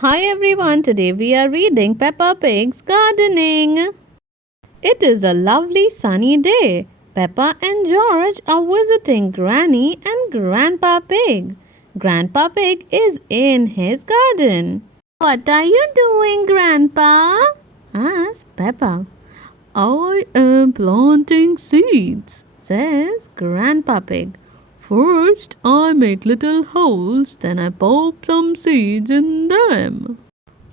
Hi everyone, today we are reading Peppa Pig's Gardening. It is a lovely sunny day. Peppa and George are visiting Granny and Grandpa Pig. Grandpa Pig is in his garden. What are you doing, Grandpa? Asked Peppa. I am planting seeds, says Grandpa Pig. First, I make little holes, then I pop some seeds in them.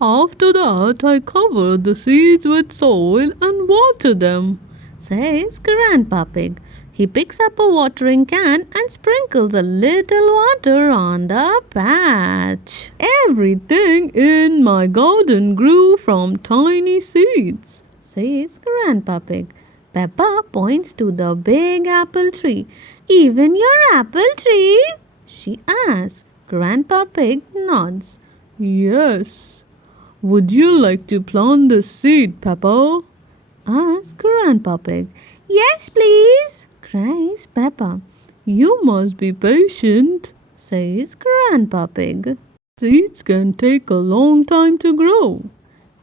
After that, I cover the seeds with soil and water them, says Grandpa Pig. He picks up a watering can and sprinkles a little water on the patch. Everything in my garden grew from tiny seeds, says Grandpa Pig. Peppa points to the big apple tree. Even your apple tree? She asks. Grandpa Pig nods. Yes. Would you like to plant the seed, Peppa? Asks Grandpa Pig. Yes, please, cries Peppa. You must be patient, says Grandpa Pig. Seeds can take a long time to grow.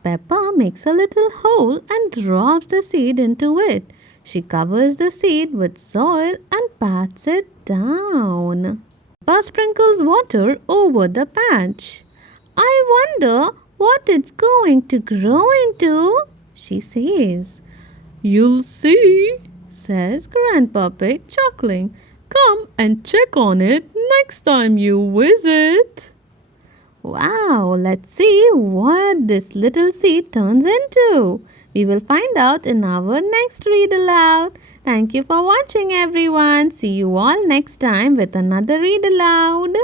Peppa makes a little hole and drops the seed into it. She covers the seed with soil and pats it down. Peppa sprinkles water over the patch. I wonder what it's going to grow into, she says. You'll see, says Grandpa Pig, chuckling. Come and check on it next time you visit. Wow, let's see what this little seed turns into. We will find out in our next read aloud. Thank you for watching, everyone. See you all next time with another read aloud.